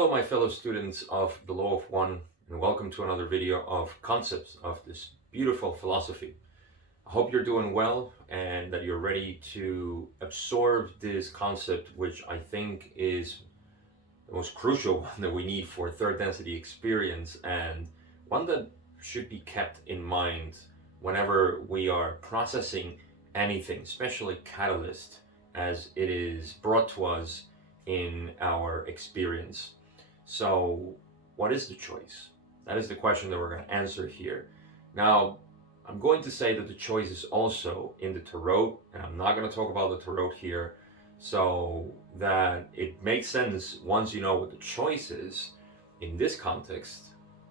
Hello, my fellow students of the Law of One, and welcome to another video of concepts of this beautiful philosophy. I hope you're doing well and that you're ready to absorb this concept, which I think is the most crucial one that we need for third density experience, and one that should be kept in mind whenever we are processing anything, especially catalyst, as it is brought to us in our experience. So, what is the choice? That is the question that we're going to answer here. Now, I'm going to say that the choice is also in the tarot, and I'm not going to talk about the tarot here, so that it makes sense once you know what the choice is in this context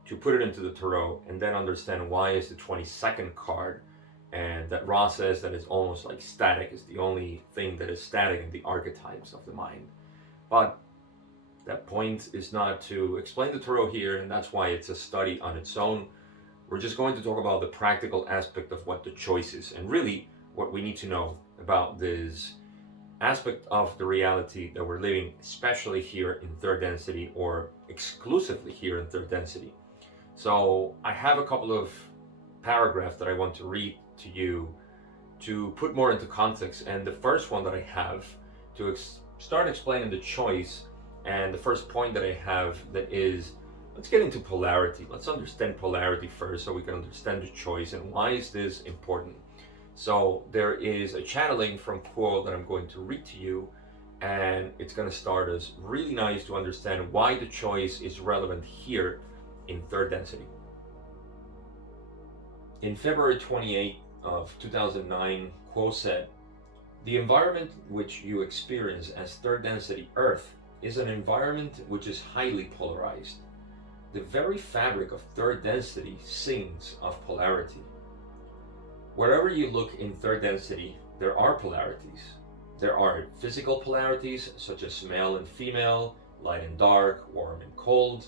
to put it into the tarot and then understand why is the 22nd card, and that Ra says that it's almost like static, is the only thing that is static in the archetypes of the mind. But that point is not to explain the tarot here, and that's why it's a study on its own. We're just going to talk about the practical aspect of what the choice is, and really what we need to know about this aspect of the reality that we're living, especially here in third density, or exclusively here in third density. So I have a couple of paragraphs that I want to read to you to put more into context, and the first one that I have to start explaining the choice. And the first point that I have that is, let's get into polarity. Let's understand polarity first so we can understand the choice and why is this important. So there is a channeling from Quo that I'm going to read to you, and it's going to start us really nice to understand why the choice is relevant here in third density. In February 28 of 2009, Quo said, "The environment which you experience as third density Earth is an environment which is highly polarized. The very fabric of third density sings of polarity. Wherever you look in third density, there are polarities. There are physical polarities, such as male and female, light and dark, warm and cold.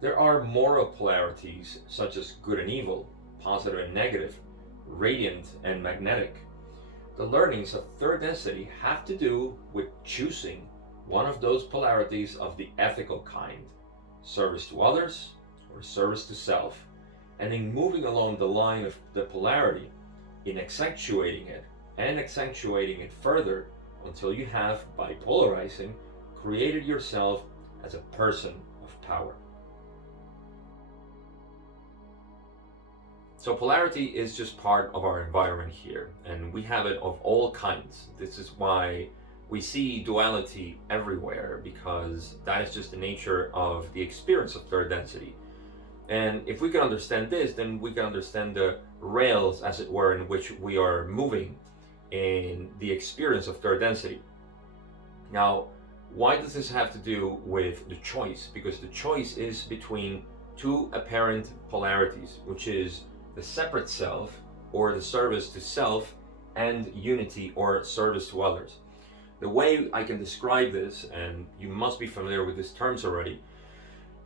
There are moral polarities, such as good and evil, positive and negative, radiant and magnetic. The learnings of third density have to do with choosing one of those polarities of the ethical kind, service to others or service to self, and in moving along the line of the polarity, in accentuating it and accentuating it further until you have, by polarizing, created yourself as a person of power." So polarity is just part of our environment here, and we have it of all kinds. This is why we see duality everywhere, because that is just the nature of the experience of third density. And if we can understand this, then we can understand the rails, as it were, in which we are moving in the experience of third density. Now, why does this have to do with the choice? Because the choice is between two apparent polarities, which is the separate self, or the service to self, and unity, or service to others. The way I can describe this, and you must be familiar with these terms already,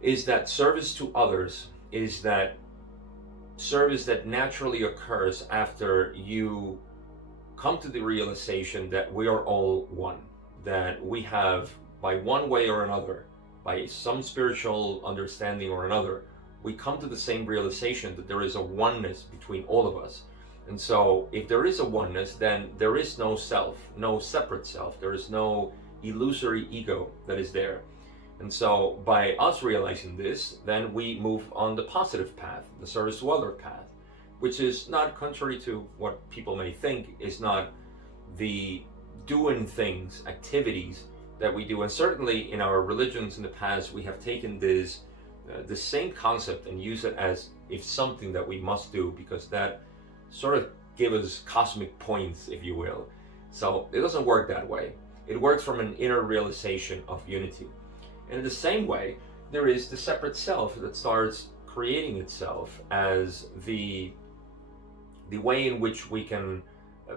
is that service to others is that service that naturally occurs after you come to the realization that we are all one, that we have, by one way or another, by some spiritual understanding or another, we come to the same realization that there is a oneness between all of us. And so if there is a oneness, then there is no self, no separate self. There is no illusory ego that is there. And so by us realizing this, then we move on the positive path, the service to other path, which is not, contrary to what people may think, is not the doing things, activities that we do. And certainly in our religions in the past, we have taken this the same concept and use it as if something that we must do, because that sort of give us cosmic points, if you will. So it doesn't work that way. It works from an inner realization of unity. And in the same way, there is the separate self that starts creating itself as the way in which we can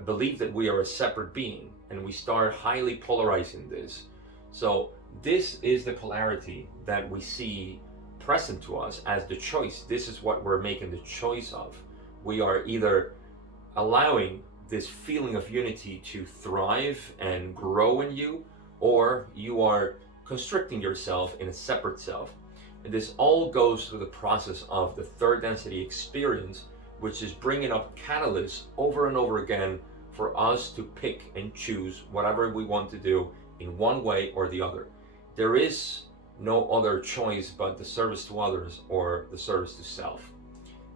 believe that we are a separate being, and we start highly polarizing this. So this is the polarity that we see present to us as the choice. This is what we're making the choice of. We are either allowing this feeling of unity to thrive and grow in you, or you are constricting yourself in a separate self. And this all goes through the process of the third density experience, which is bringing up catalysts over and over again for us to pick and choose whatever we want to do in one way or the other. There is no other choice but the service to others or the service to self.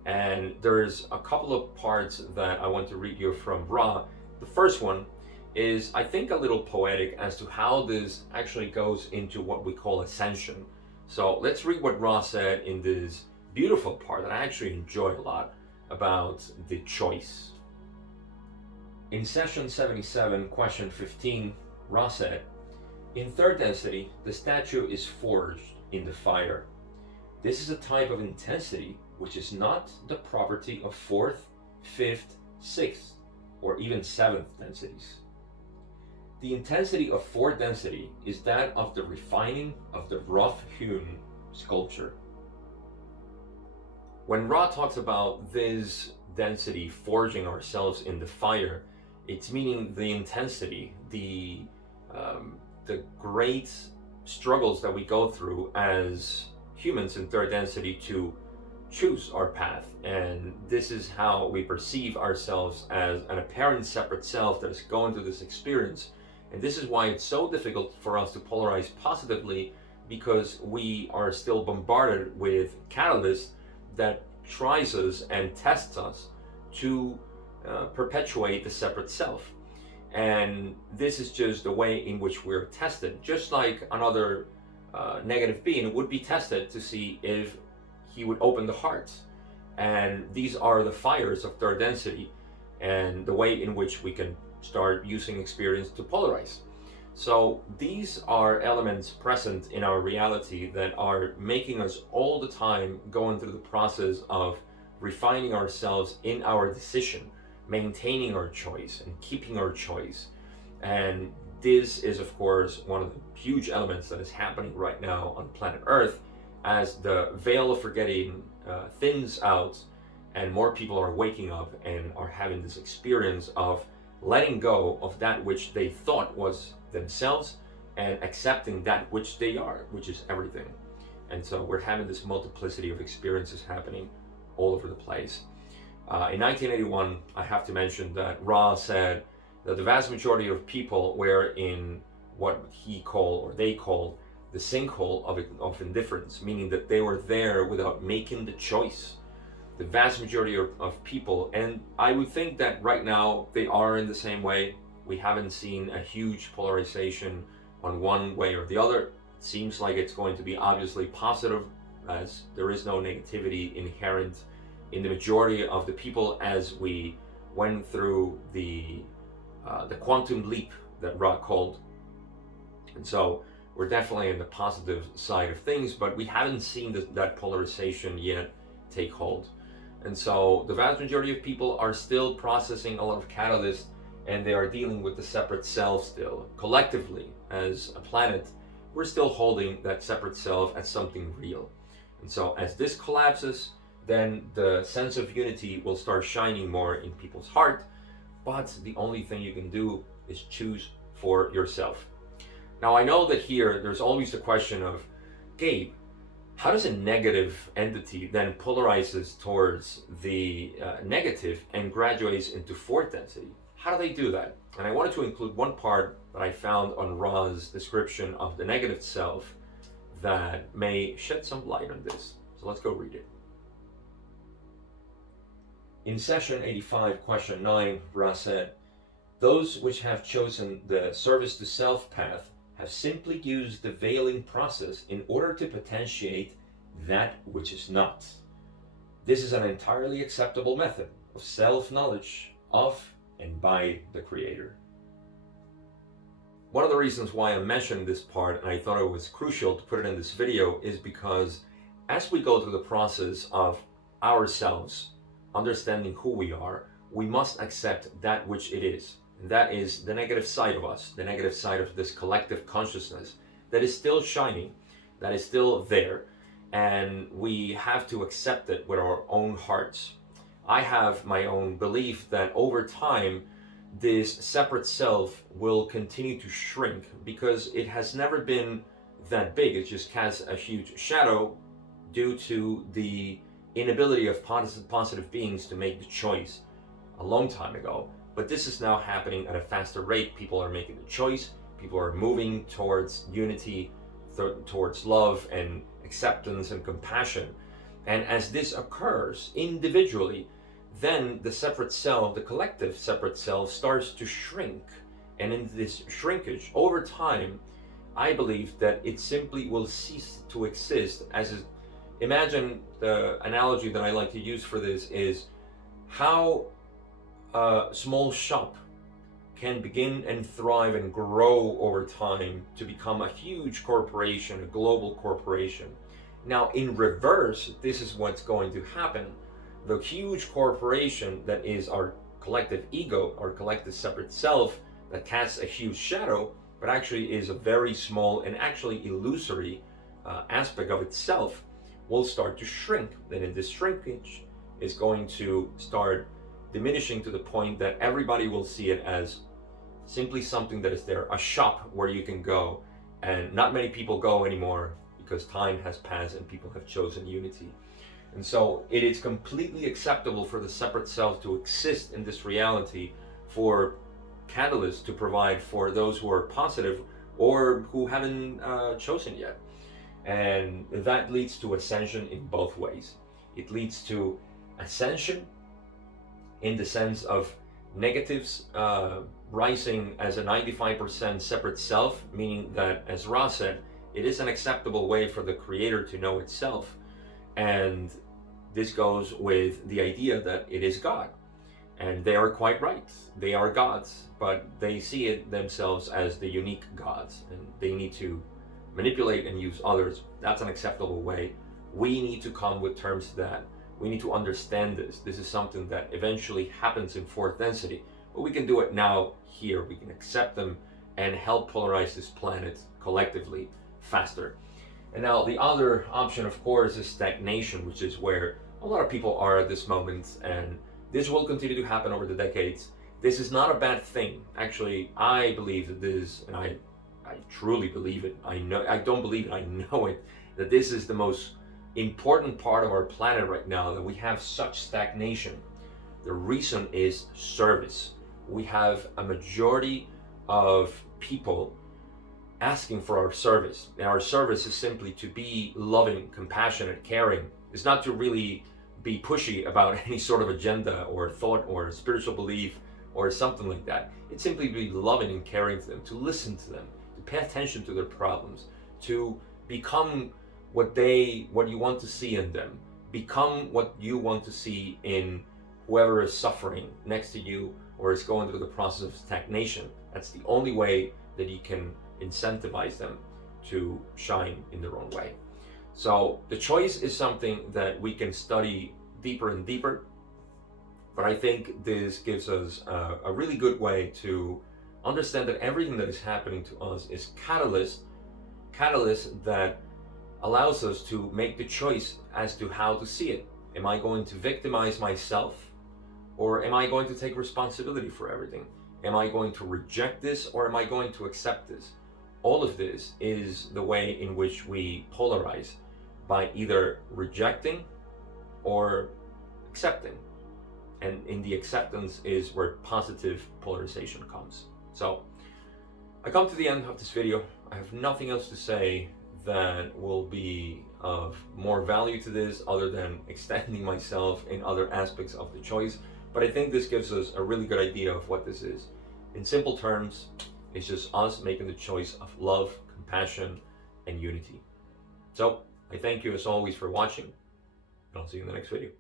And there's a couple of parts that I want to read you from Ra. The first one is, I think, a little poetic as to how this actually goes into what we call ascension. So let's read what Ra said in this beautiful part that I actually enjoy a lot about the choice. In session 77, question 15, Ra said, "In third density, the statue is forged in the fire. This is a type of intensity which is not the property of fourth, fifth, sixth, or even seventh densities. The intensity of fourth density is that of the refining of the rough-hewn sculpture." When Ra talks about this density forging ourselves in the fire, it's meaning the intensity, the great struggles that we go through as humans in third density to choose our path. And this is how we perceive ourselves as an apparent separate self that is going through this experience. And this is why it's so difficult for us to polarize positively, because we are still bombarded with catalysts that tries us and tests us to perpetuate the separate self. And this is just the way in which we're tested, just like another negative being would be tested to see if he would open the heart. And these are the fires of third density and the way in which we can start using experience to polarize. So these are elements present in our reality that are making us all the time going through the process of refining ourselves in our decision, maintaining our choice and keeping our choice. And this is, of course, one of the huge elements that is happening right now on planet Earth as the veil of forgetting thins out and more people are waking up and are having this experience of letting go of that which they thought was themselves and accepting that which they are, which is everything. And so we're having this multiplicity of experiences happening all over the place. In 1981, I have to mention that Ra said that the vast majority of people were in what he called, or they called, the sinkhole of indifference, meaning that they were there without making the choice. The vast majority of people, and I would think that right now they are in the same way. We haven't seen a huge polarization on one way or the other. It seems like it's going to be obviously positive, as there is no negativity inherent in the majority of the people as we went through the quantum leap that Ra called. And so we're definitely in the positive side of things, but we haven't seen that polarization yet take hold. And so the vast majority of people are still processing a lot of catalysts, and they are dealing with the separate self still. Collectively, as a planet, we're still holding that separate self as something real. And so as this collapses, then the sense of unity will start shining more in people's heart. But the only thing you can do is choose for yourself. Now, I know that here there's always the question of, Gabe, how does a negative entity then polarizes towards the negative and graduates into fourth density? How do they do that? And I wanted to include one part that I found on Ra's description of the negative self that may shed some light on this. So let's go read it. In session 85, question 9, Ra said, "Those which have chosen the service to self path have simply used the veiling process in order to potentiate that which is not. This is an entirely acceptable method of self-knowledge of and by the Creator." One of the reasons why I mentioned this part, and I thought it was crucial to put it in this video, is because as we go through the process of ourselves understanding who we are, we must accept that which it is. And that is the negative side of us, the negative side of this collective consciousness that is still shining, that is still there. And we have to accept it with our own hearts. I have my own belief that over time, this separate self will continue to shrink because it has never been that big. It just casts a huge shadow due to the inability of positive beings to make the choice a long time ago. But this is now happening at a faster rate. People are making the choice. People are moving towards unity, towards love and acceptance and compassion. And as this occurs individually, then the separate self, the collective separate self, starts to shrink. And in this shrinkage, over time, I believe that it simply will cease to exist. Imagine the analogy that I like to use for this is how a small shop can begin and thrive and grow over time to become a huge corporation, a global corporation. Now, in reverse, this is what's going to happen. The huge corporation that is our collective ego, our collective separate self, that casts a huge shadow, but actually is a very small and actually illusory aspect of itself, will start to shrink. Then in this shrinkage is going to start diminishing to the point that everybody will see it as simply something that is there, a shop where you can go, and not many people go anymore because time has passed and people have chosen unity. And so it is completely acceptable for the separate self to exist in this reality, for catalysts to provide for those who are positive or who haven't chosen yet. And that leads to ascension in both ways. It leads to ascension in the sense of negatives rising as a 95% separate self, meaning that, as Ra said, it is an acceptable way for the creator to know itself. And this goes with the idea that it is God. And they are quite right. They are gods, but they see it themselves as the unique gods, and they need to manipulate and use others. That's an acceptable way. We need to come with terms to that. We need to understand this. This is something that eventually happens in fourth density, but we can do it now here. We can accept them and help polarize this planet collectively faster. And now the other option, of course, is stagnation, which is where a lot of people are at this moment, and this will continue to happen over the decades. This is not a bad thing. Actually, I believe that this, and I truly believe it. I don't believe it, I know it, that this is the most important part of our planet right now, that we have such stagnation. The reason is service. We have a majority of people asking for our service. And our service is simply to be loving, compassionate, caring. It's not to really be pushy about any sort of agenda or thought or spiritual belief or something like that. It's simply to be loving and caring to them, to listen to them, to pay attention to their problems, to become what you want to see in them, become what you want to see in whoever is suffering next to you or is going through the process of stagnation. That's the only way that you can incentivize them to shine in their own way. So the choice is something that we can study deeper and deeper, but I think this gives us a really good way to understand that everything that is happening to us is catalyst that allows us to make the choice as to how to see it. Am I going to victimize myself, or am I going to take responsibility for everything? Am I going to reject this, or am I going to accept this? All of this is the way in which we polarize, by either rejecting or accepting. And in the acceptance is where positive polarization comes. So I come to the end of this video. I have nothing else to say that will be of more value to this other than extending myself in other aspects of the choice. But I think this gives us a really good idea of what this is. In simple terms, it's just us making the choice of love, compassion, and unity. So I thank you as always for watching, and I'll see you in the next video.